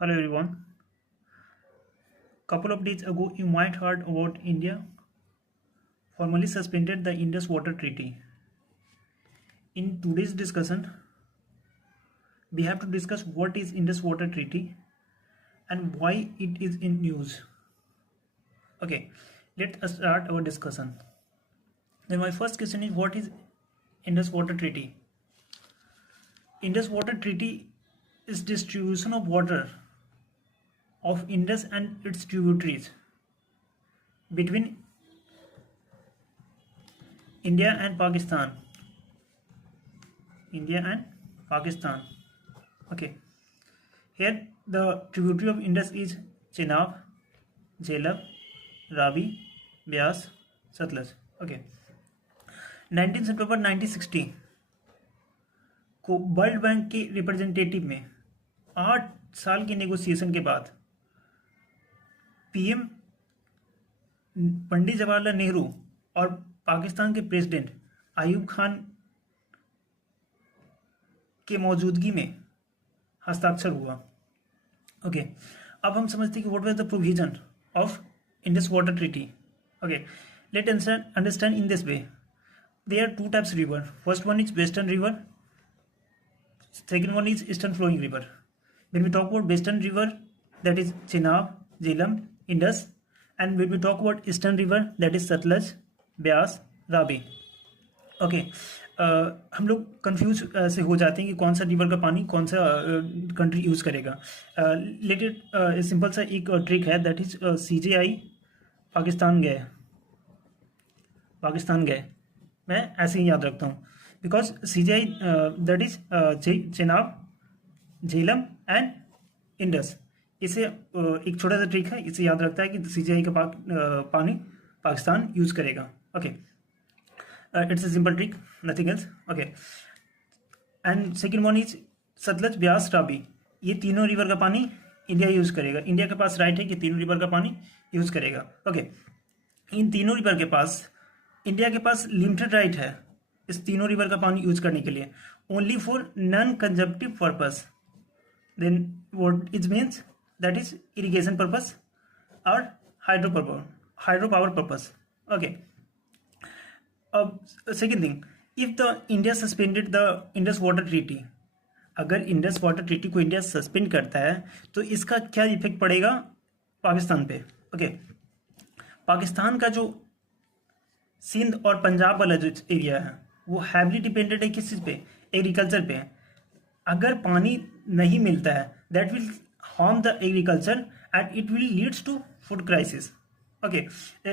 Hello everyone. Couple of days ago, you might heard about India formally suspended the Indus Water Treaty. In today's discussion, we have to discuss what is Indus Water Treaty and why it is in news. Okay, let us start our discussion. Then my first question is what is Indus Water Treaty? Indus Water Treaty is distribution of water of Indus and its tributaries between India and Pakistan. India and Pakistan. Okay. Here the tributary of Indus is Chenab, Jhelum, Ravi, Beas, Satluj. Okay. 19 सितंबर 1960 को world bank के representative में 8 साल के negotiation के बाद PM Pandit Jawaharlal Nehru और पाकिस्तान के president Ayub Khan के मौजूदगी में हस्ताक्षर हुआ. ओके, अब हम समझते हैं कि what was the provision of Indus water treaty. Okay, let understand in this way. There are two types of river. First one is western river. Second one is eastern flowing river. When we talk about western river, that is Chenab, Jhelum, Indus, and when we talk about eastern river, that is Satluj, Beas, Ravi. Okay, हम लोग confuse से हो जाते हैं कि कौन सा river का पानी कौन सा कंट्री यूज़ करेगा. लेट इट सिंपल सा एक ट्रिक है, दैट इज CJI पाकिस्तान गए मैं ऐसे ही याद रखता हूँ because CJI that is Chenab, Jhelum and Indus. इसे एक छोटा सा ट्रिक है, इसे याद रखता है कि CJI का पानी पाकिस्तान यूज़ करेगा. Okay, it's a simple trick, nothing else. Okay, and second one is Sutlej, Beas, Ravi. ये तीनों रिवर का पानी इंडिया यूज़ करेगा. इंडिया के पास राइट है कि तीनों रिवर का पानी यूज़ करेगा. ओके, इन तीनों रिवर के पास इंडिया के पास लिमिटेड राइट है इस तीनों रिवर का पानी यूज करने के लिए, only for non consumptive purpose. Then what it means, that is irrigation purpose और हाइड्रो पावर पर्पस. ओके, अब second thing, if the India suspended the Indus water treaty, अगर इंडस वाटर ट्रीटी को इंडिया सस्पेंड करता है तो इसका क्या इफेक्ट पड़ेगा पाकिस्तान पे. ओके, पाकिस्तान का जो सिंध और पंजाब वाला जो एरिया है वो हैवली डिपेंडेंट है किस चीज़ पे, एग्रीकल्चर पे. अगर पानी नहीं मिलता है that will harm the agriculture and it will leads to food crisis. Okay,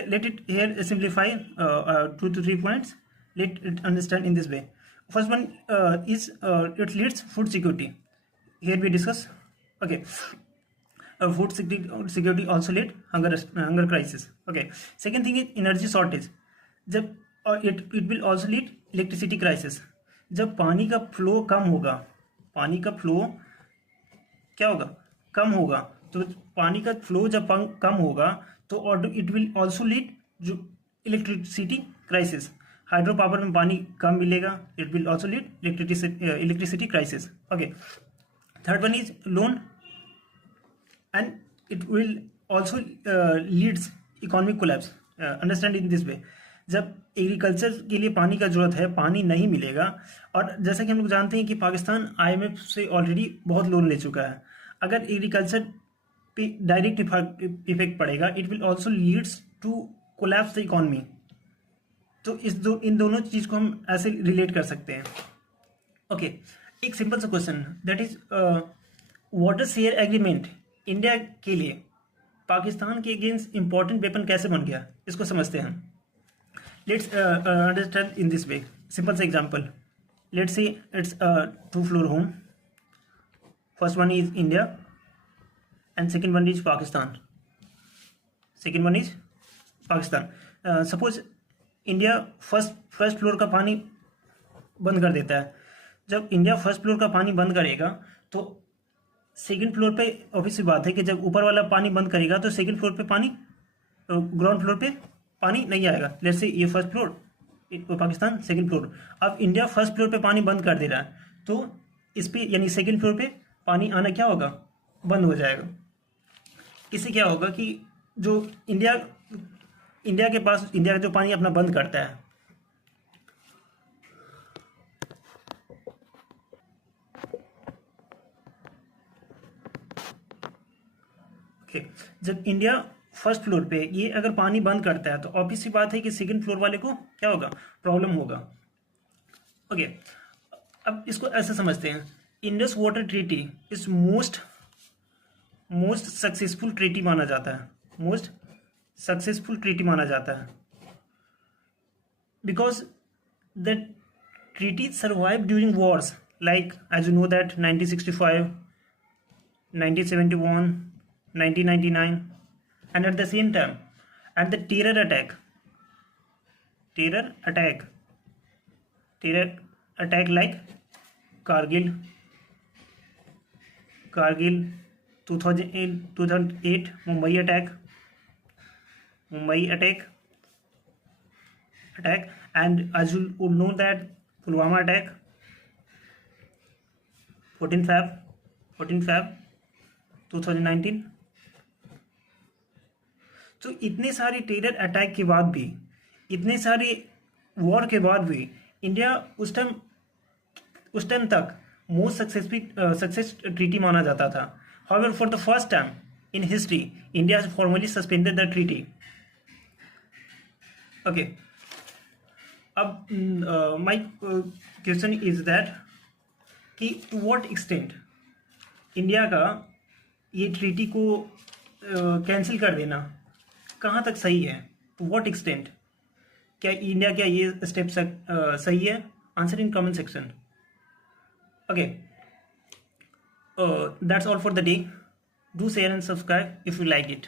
let it here simplify 2 to 3 points. Let it understand in this way. First one is it leads food security. Here we discuss. Okay, food security also lead hunger crisis. Okay, second thing is energy shortage. जब और it will also lead electricity crisis. जब पानी का flow कम होगा, पानी का flow क्या होगा, कम होगा. तो पानी का फ्लो जब कम होगा तो इट विल ऑल्सो लीड जो इलेक्ट्रिसिटी क्राइसिस. हाइड्रो पावर में पानी कम मिलेगा, it will also lead electricity crisis. Okay, third one is loan and it will also Leeds economic collapse. Understand in this वे. जब एग्रीकल्चर के लिए पानी का जरूरत है, पानी नहीं मिलेगा, और जैसा कि हम लोग जानते हैं कि पाकिस्तान IMF से ऑलरेडी बहुत लोन ले चुका है, अगर एग्रीकल्चर पे डायरेक्ट इफेक्ट पड़ेगा it will also leads to collapse the economy. तो इन दोनों चीज़ को हम ऐसे रिलेट कर सकते हैं. ओके, एक सिंपल सा question, that is water share agreement India के लिए पाकिस्तान के अगेंस्ट इंपॉर्टेंट वेपन कैसे बन गया, इसको समझते हैं. Let's understand in this way. Simple example. Let's say it's a 2-floor home. First one is India and second one is Pakistan. Suppose India first floor का पानी बंद कर देता है. जब इंडिया फर्स्ट फ्लोर का पानी बंद करेगा तो सेकंड फ्लोर पे ऑब्वियस बात है कि जब ऊपर वाला पानी बंद करेगा तो सेकंड फ्लोर पे पानी, ग्राउंड फ्लोर पे पानी नहीं आएगा. लेट्स से ये first floor, Pakistan second floor. अब इंडिया फर्स्ट फ्लोर पे पानी बंद कर दे रहा है तो इस पे यानी सेकंड फ्लोर पे पानी आना क्या होगा, बंद हो जाएगा। इससे क्या होगा कि जो इंडिया इंडिया के पास इंडिया का जो पानी अपना बंद करता है, ओके, जब इंडिया फर्स्ट फ्लोर पे ये अगर पानी बंद करता है तो ऑब्वियस सी बात है कि सेकंड फ्लोर वाले को क्या होगा, प्रॉब्लम होगा। ओके, अब इसको ऐसे समझते हैं, Indus water treaty is most successful treaty माना जाता है, मोस्ट सक्सेसफुल ट्रीटी माना जाता है, because the treaty survived during wars like, as you know, that 1965, 1971, 1999, and at the same time at the terror attack like Kargil 2008 Mumbai attack, and as you would know that Pulwama attack 14 Feb 2019। तो इतने सारे terror attack के बाद भी, इतने सारे war के बाद भी इंडिया उस टाइम तक मोस्ट सक्सेस ट्रीटी माना जाता था। However for the first time in history India has formally suspended the treaty. Okay, अब माई क्वेश्चन इज दैट कि टू व्हाट एक्सटेंट इंडिया का ये ट्रीटी को कैंसिल कर देना कहाँ तक सही है, टू व्हाट एक्सटेंट, क्या इंडिया क्या ये स्टेप सही है? Answer in comment section. Okay, that's all for the day. Do share and subscribe if you like it.